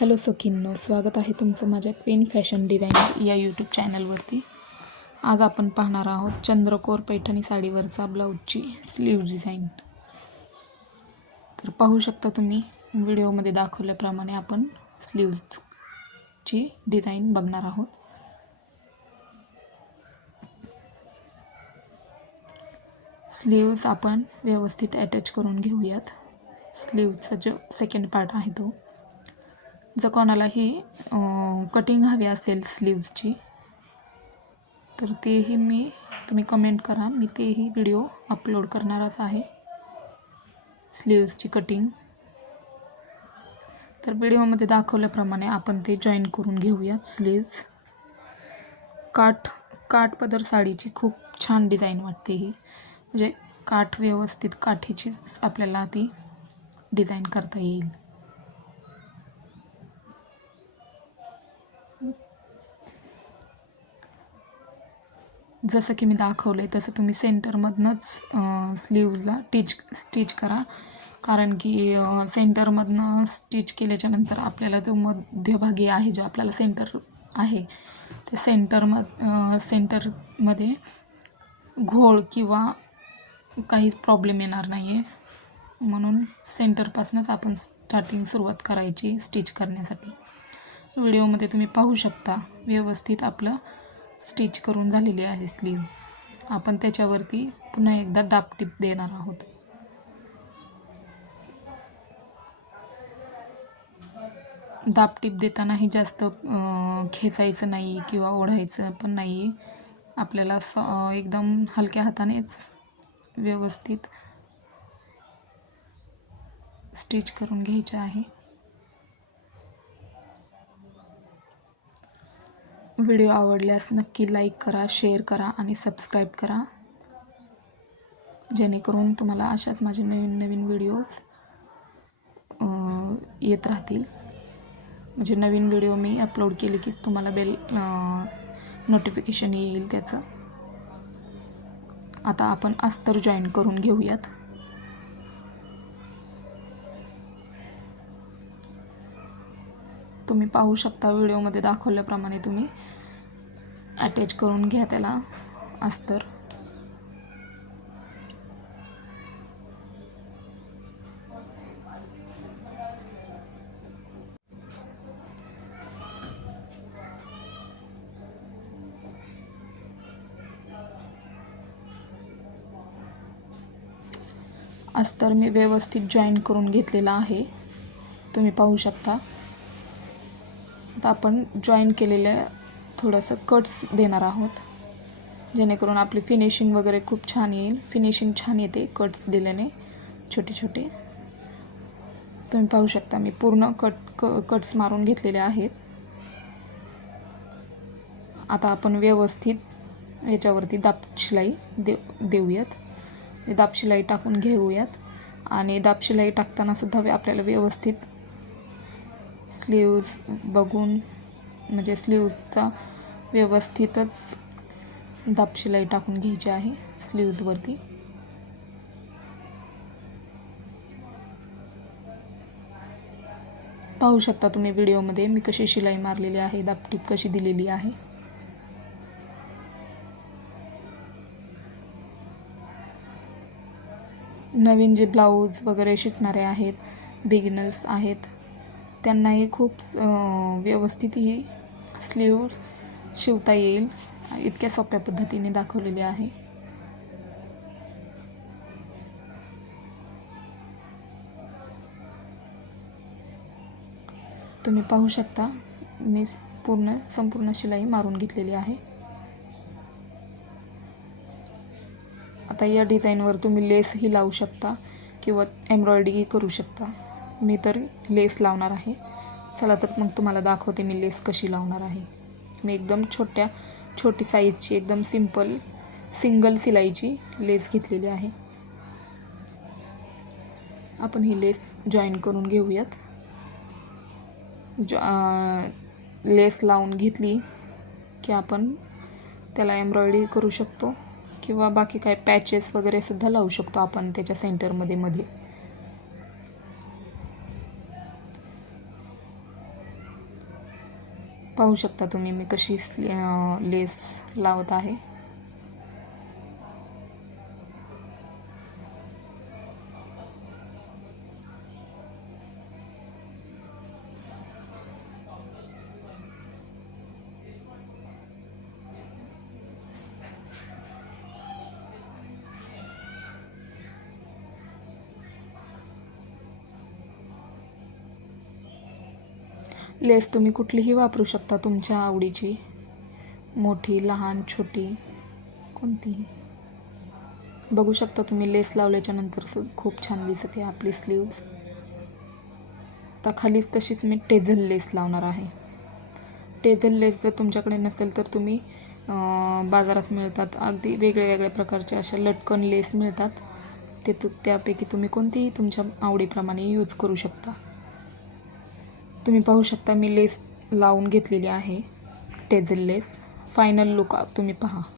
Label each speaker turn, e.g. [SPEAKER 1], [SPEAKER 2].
[SPEAKER 1] Hello सखींनो स्वागत आहे तुमचं माझ्या पेन फॅशन डिझायनर या यूट्यूब चॅनलवरती. आज आपण पाहणार आहोत चंद्रकोर पैठणी साडीवरचा ब्लाऊजची स्लीव डिझाईन. तर पाहू शकता तुम्ही व्हिडिओमध्ये दाखवल्याप्रमाणे आपण स्लीव्जची डिझाईन बघणार आहोत. स्लीव्ज आपण व्यवस्थित अटॅच करून घेऊयात. स्लीवचा जो सेकंड पार्ट आहे तो. जर कोणालाही कटिंग हवी असेल स्लीव्जची तर तेही मी तुम्ही कमेंट करा. मी तेही व्हिडिओ अपलोड करणारच आहे. स्लीव्जची कटिंग तर व्हिडिओमध्ये दाखवल्याप्रमाणे आपण ते जॉईन करून घेऊयात स्लीव्ज काठ काठ पदर साडीची खूप छान डिझाईन वाटते ही. म्हणजे काठ व्यवस्थित काठीचीच आपल्याला ती डिझाईन करता येईल. जसं की मी दाखवलं आहे तसं तुम्ही सेंटरमधनंच स्लीवला टीच स्टिच करा. कारण की सेंटरमधनं स्टिच केल्याच्यानंतर आपल्याला जो मध्यभागी आहे जो आपल्याला सेंटर आहे ते सेंटरम सेंटरमध्ये घोळ किंवा काहीच प्रॉब्लेम येणार नाही आहे म्हणून सेंटरपासूनच आपण स्टार्टिंग सुरुवात करायची स्टिच करण्यासाठी. व्हिडिओमध्ये तुम्ही पाहू शकता व्यवस्थित आपलं स्टिच करून झालेली आहे स्लीव. आपण त्याच्यावरती पुन्हा एकदा दापटीप देणार आहोत. दापटीप देतानाही जास्त खेचायचं नाही किंवा ओढायचं पण नाही. आपल्याला स एकदम हलक्या हातानेच व्यवस्थित स्टिच करून घ्यायचे आहे. व्हिडिओ आवडल्यास नक्की लाईक करा शेअर करा आणि सबस्क्राईब करा. जेणेकरून तुम्हाला अशाच माझे नवीन नवीन व्हिडिओज येत राहतील. म्हणजे नवीन व्हिडिओ मी अपलोड केले कीच तुम्हाला बेल नोटिफिकेशन येईल त्याचं. आता आपण अस्तर जॉईन करून घेऊयात. तुम्ही पाहू शकता व्हिडिओमध्ये दाखवल्याप्रमाणे तुम्ही. अटॅच करून घ्या त्याला अस्तर. अस्तर मी व्यवस्थित जॉईन करून घेतलेला आहे. तुम्ही पाहू शकता. आता आपण जॉईन केलेल्या थोडंसं कट्स देणार आहोत. जेणेकरून आपली फिनिशिंग वगैरे खूप छान येईल. फिनिशिंग छान येते कट्स दिल्याने. छोटे छोटे. तुम्ही पाहू शकता मी पूर्ण कट क कट्स मारून घेतलेले आहेत. आता आपण व्यवस्थित याच्यावरती दापशिलाई दे देऊयात. दापशिलाई टाकून घेऊयात. आणि दापशिलाई टाकतानासुद्धा आपल्याला व्यवस्थित स्लीव्ज बघून म्हणजे स्लीव्जचा व्यवस्थितच दापशिलाई टाकून घ्यायची आहे स्लीव्जवरती पाहू शकता तुम्ही व्हिडिओमध्ये मी कशी शिलाई मारलेली आहे दापटीप कशी दिलेली आहे. नवीन जे ब्लाऊज वगैरे शिकणारे आहेत बिगिनर्स आहेत त्यांनाही खूप व्यवस्थित ही स्लीव्स शिवता येईल. इतक्या सोप्या पद्धतीने दाखवलेली आहे. तुम्ही पाहू शकता मी पूर्ण संपूर्ण शिलाई मारून घेतलेली आहे. आता या डिझाईनवर तुम्ही लेसही लावू शकता किंवा एम्ब्रॉयडरी करू शकता. मी तर लेस लावणार आहे. चला तर मग तुम्हाला दाखवते मी लेस कशी लावणार आहे. मी एकदम छोट्या छोटी साईजची एकदम सिंपल सिंगल सिलाईची लेस घेतलेली आहे. आपण ही लेस जॉईन करून घेऊयात. जॉ लेस लावून घेतली की आपण त्याला एम्ब्रॉयडरी करू शकतो किंवा बाकी काय पॅचेस वगैरे सुद्धा लावू शकतो आपण त्याच्या सेंटरमध्ये मध्ये. पाहू शकता तुम्ही मी कशी स्ली लेस लावत आहे. लेस तुम्ही कुठलीही वापरू शकता तुमच्या आवडीची. मोठी लहान छोटी कोणतीही. बघू शकता तुम्ही लेस लावल्याच्या नंतर सु- खूप छान दिसते आपली स्लीव्ज आता खालीच तशीच मी टेझल लेस लावणार आहे. टेझल लेस जर तुमच्याकडे नसेल तर तुम्ही बाजारात मिळतात. अगदी वेगळ्या वेगळ्या प्रकारच्या अशा लटकन लेस मिळतात. ते तु त्यापैकी तुम्ही कोणतीही तुमच्या आवडीप्रमाणे यूज करू शकता. तुम्ही पाहू शकता मी लेस लावून घेतलेली आहे. टेझल लेस. फायनल लुक तुम्ही पहा.